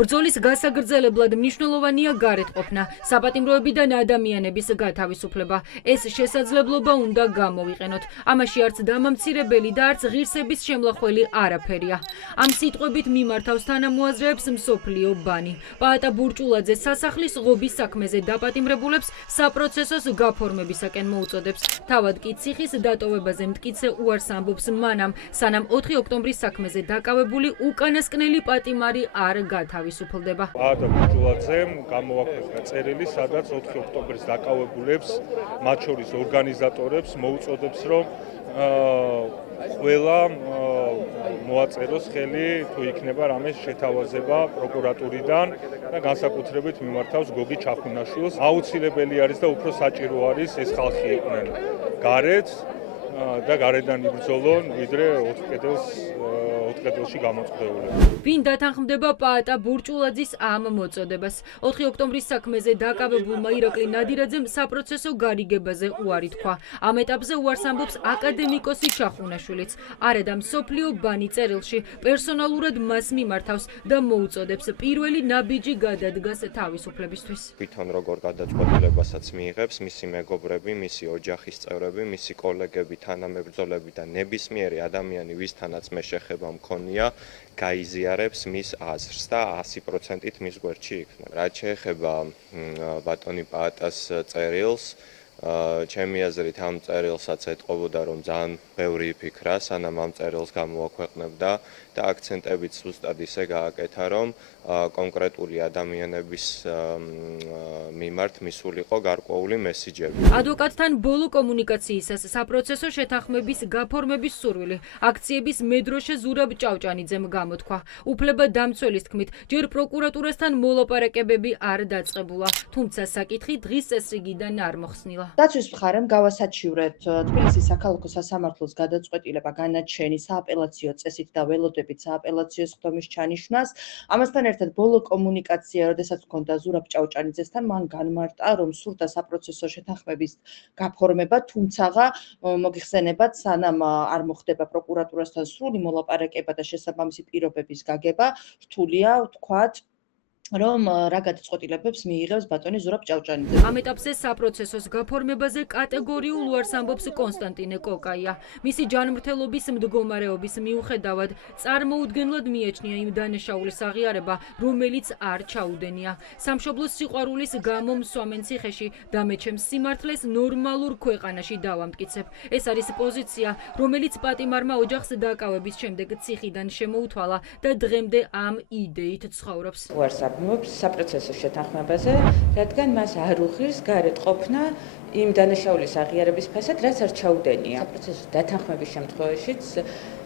ბრძოლის გასაგრძელებლად მნიშვნელოვანია გარეთყოფნა, საპატიმროებიდან ადამიანების გათავისუფლება. ეს შესაძლებლობა უნდა გამოვიყენოთ. ამაში არც დამამცირებელი და არც ღირსების შემლახველი არაფერია. ამ სიტყვებით მიმართავს თანამოაზრეებს მსოფლიო ბანი. პაატა ბურჭულაძე სასახლის ღობის საქმეზე დაპატიმრებულებს საპროცესოს გაფორმებისაკენ მოუწოდებს. თავად კი ციხის დატოვებაზე მტკიცე უარს ამბობს მანამ, სანამ 4 ოქტომბრის საქმეზე დაკავებული უკანასკნელი პატიმარი არ გათავისუფლდება. პაატა ბურჭულაძემ გამოაქვეყნა წერილი, სადაც 4 ოქტომბრის დაკავებულებს, მათ შორის ორგანიზატორებს მოუწოდებს, რომ ყველა მოაწეროს ხელი, თუ იქნება რამე შეთავაზება პროკურატურიდან და განსაკუთრებით მიმართავს გოგი ჩახუნაშვილს. აუცილებელი არის და უფრო საჭირო არის ეს ხალხი იყვნენ გარეთ და გარედან იბრძოლონ, ვიდრე 4 კედელში გამოწყდეულები. ვინ დათანხმდება პაატა ბურჭულაძის ამ მოწოდებას? 4 ოქტომბრის საქმეზე დაკავებულმა ირაკლი ნადირაძემ საპროცესო გარიგებაზე უარი თქვა. ამ ეტაპზე უარს ამბობს აკადემიკოსი ჩახუნაშვილიც. არადა მსოფლიო ბანი წერილში პერსონალურად მას მიმართავს და მოუწოდებს პირველი ნაბიჯი გადადგას თავისუფლებისთვის. თვითონ როგორ გადაწყვეტილებასაც მიიღებს მისი მეგობრები, მისი ოჯახის წევრები, მისი კოლეგები, თანამებრძოლები და ნებისმიერი ადამიანი, ვისთანაც მე შეხება მქონია, გაიზიარებს მის აზრს და 100%-ით მის გვერდში იქნება. რაც შეეხება ბატონი პაატას წერილს, ჩემი აზრით ამ წერილსაც ეტყობოდა, რომ ძალიან ბევრი იფიქრა, სანამ ამ წერილს გამოაქვეყნებდა და აქცენტებით ზუსტად ისე გააკეთა, რომ კონკრეტული ადამიანების მიმართ მისულიყო გარკვეული მესიჯები. ადვოკატთან ბოლო კომუნიკაციისას საპროცესო შეთანხმების გაფორმების სურვილი აქციების მედროშე ზურაბ ჭავჭანიძემ გამოთქვა. უფლება დამცველის თქმით, ჯერ პროკურატურასთან მოლაპარაკებები არ დაწყებულა, თუმცა საკითხი დღის წესრიგიდან არ მოხსნილა. დაცვის მხარემ გავასაჩივრეთ თბილისის საქალაქო სასამართლოს გადაწყვეტილება განაჩენი სააპელაციო წესით და ველოდებით სააპელაციო სხდომის ჩანიშვნას. ამასთან ერთად ბოლო კომუნიკაცია, როდესაც მქონდა ზურაბ ჭავჭანიძესთან, მან განმარტა, რომ სურდა საპროცესო შეთანხმების გაფორმება, თუმცაღა მოგიხსენებათ, სანამ არ მოხდება პროკურატურასთან სრული მოლაპარაკება და შესაბამისი პირობების გაგება, რთულია ვთქვათ, რომ რა გადაწყვეტილებებს მიიღებს ბატონი ზურაბ ჭავჭანიძე. ამ ეტაპზე საპროცესოს გაფორმებაზე კატეგორიულ უარს ამბობს კონსტანტინე კოკაია. მისი ჯანმრთელობის მდგომარეობის მიუხედავად წარმოუდგენლად მიეჩნია იმ დანაშაულის აღიარება, რომელიც არ ჩაუდენია. სამშობლოს სიყვარულის გამო მსვამენ ციხეში და მე ჩემს სიმართლეს ნორმალურ ქვეყანაში დავამტკიცებ. ეს არის პოზიცია, რომელიც პატიმარმა ოჯახს დაკავების შემდეგ ციხიდან შემოუთვალა და დღემდე ამ იდეით ცხოვრობს. საპროცესო შეთანხმებაზე, რადგან მას არ უღირს გარეთ ყოფნა იმ დანაშაულის აღიარების ფასად, რაც არ ჩაუდენია. საპროცესო დათანხმების შემთხვევაშიც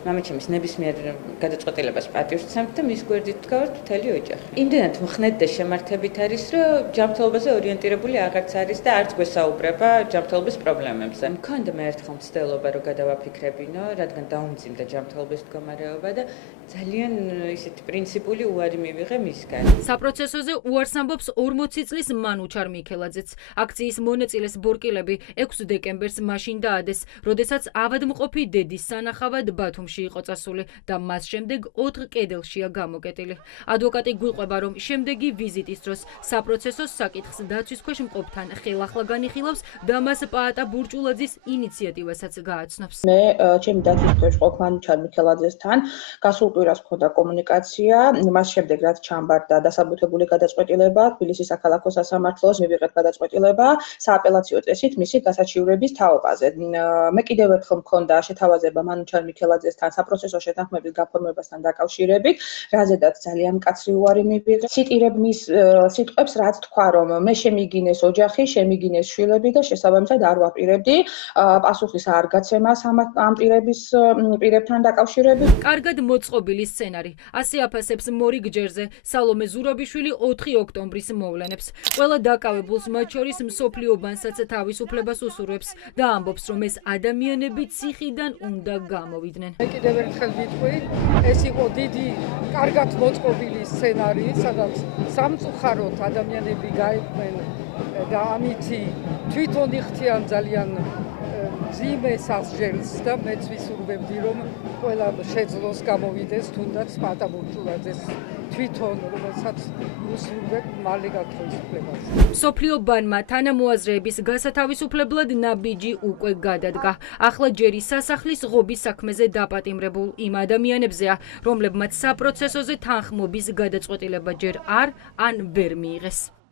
მამაჩემის ნებისმიერ გადაწყვეტილებას პატივს ვცემთ და მის გვერდით ვდგავართ მთელი ოჯახი. იმდენად მხნედ და შემართებით არის, რომ ჯანმრთელობაზე ორიენტირებული აღარც არის და არც გვესაუბრება ჯანმრთელობის პრობლემებზე. მქონდა მე ერთხელ მცდელობა, რომ გადავაფიქრებინო, რადგან დაუმძიმდა ჯანმრთელობის მდგომარეობა და ძალიან ისეთი პრინციპული უარი მივიღე მისგან. საპროცესოზე უარს ამბობს 40 წლის მანუჩარ მიქელაძეც. აქციის მონაწილეს ბორკილები 6 დეკემბერს მაშინ დაადეს, როდესაც ავადმყოფი დედის სანახავად ბათუმში იყო წასული და მას შემდეგ 4 კედელშია გამოკეტილი. ადვოკატი გვიყვება, რომ შემდეგი ვიზიტის დროს საპროცესოს საკითხს დაცვის ქვეშ მყოფთან ხელახლა განიხილავს და მას პაატა ბურჭულაძის ინიციატივასაც გააცნობს. მე ჩემი დაცვის ქვეშ მყოფ მანუჩარ მიქელაძესთან გასულ კვირას მქონდა კომუნიკაცია, მას შემდეგ რაც ჩამბარდა დასაბუთებული გადაწყვეტილება, თბილისის საქალაქო სასამართლოს მივიღეთ გადაწყვეტილება სააპელაციო წესით მისი გასაჩივრების თაობაზე. მე კიდევ ერთხელ მქონდა შეთავაზება მანუჩარ მიქელაძესთან საპროცესო შეთანხმების გაფორმებასთან დაკავშირებით, რაზედაც ძალიან მკაცრი უარი მივიღე. ციტირებ მის სიტყვებს, რაც თქვა, რომ მე შემიგინეს ოჯახი, შემიგინეს შვილები და შესაბამისად არ ვაპირებდი პასუხის არ გაცემას ამ პირებთან დაკავშირებით. კარგად მოწყობილი სცენარი. ასე აფასებს მორიგ ჯერზე სალომე ზურაბიშვილი 4 ოქტომბრის მოვლენებს. ყველა დაკავებულს, მათ შორის მსოფლიო ბანსაც თავისუფლებას უსურვებს და ამბობს, რომ ეს ადამიანები ციხიდან უნდა გამოვიდნენ. კიდევ ერთხელ ვიტყვი, ეს იყო დიდი, კარგად მოწყობილი სცენარი, სადაც სამწუხაროდ ადამიანები გაიყვნენ და ამითი თვითონ იხდიან ძალიან მძიმე სასჯელს და მეც ვისურვებდი რომ ყველა შეძლოს გამოვიდეს თუნდაც პატა ბურჯულაძეს თვითონ რომელსაც უსურვებ მალე გათხოვისუფლებას. მსოფლიო ბანკმა თანამოაზრეების გასათავისუფლებლად ნაბიჯი უკვე გადადგა. ახლა ჯერი სასახლის ღობის საქმეზე დაპატიმრებულ იმ ადამიანებზეა, რომლებმაც საპროცესოზე თანხმობის გადაწყვეტილება ჯერ არ ან ვერ მიიღეს.